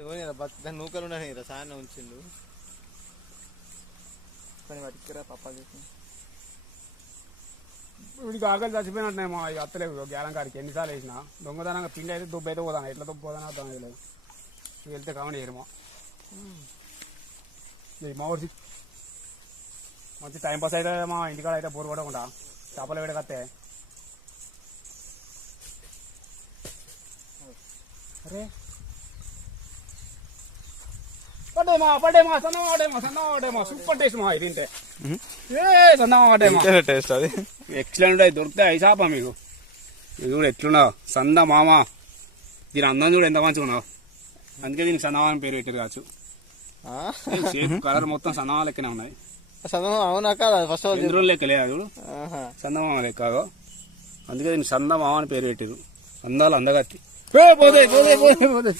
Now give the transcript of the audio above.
దాని నూకలు ఉన్నాయి సాయన ఉంచిండు కానీ వాటికి పప్పా చేసి వీడికి ఆకలి చచ్చిపోయినట్టున్నాయి మా ఇక అత్తలేవు గ్యాలం కాడికి ఎన్నిసార్లు వేసినా దొంగదనంగా పిండి అయితే దుబ్బు అయితే పోదాను ఎట్లా దుబ్బు పోదాను అర్థం లేదు వెళ్తే కావండి ఏమో మా ఊరి మంచి టైం పాస్ అయితే మా ఇంటికాడ అయితే బోర్ కొట్టకుండా చేపలు వేడకత్తే అరే పడ్డేమా సన్నమా సూపర్ టేస్ట్ మా ఇది తింటే సన్నమా టేస్ట్ అది ఎక్సలెంట్ ఉంటాయి దొరుకుతాయి చేప మీకు ఇది కూడా ఎట్లున్నావు సన్న మామ దీని అందం చూడు ఎంత మంచిగా ఉన్నావు అందుకే దీనికి సన్నమా అని పేరు పెట్టారు కావచ్చు కలర్ మొత్తం సన్నమా లెక్కనే ఉన్నాయి అవునా కాదు ఫస్ట్ చంద్రుని లెక్క లేదు చూడు సన్నమామ లెక్క అందుకే దీనికి సన్నమామ అని పేరు పెట్టారు అందాలు అందగత్తి పోతే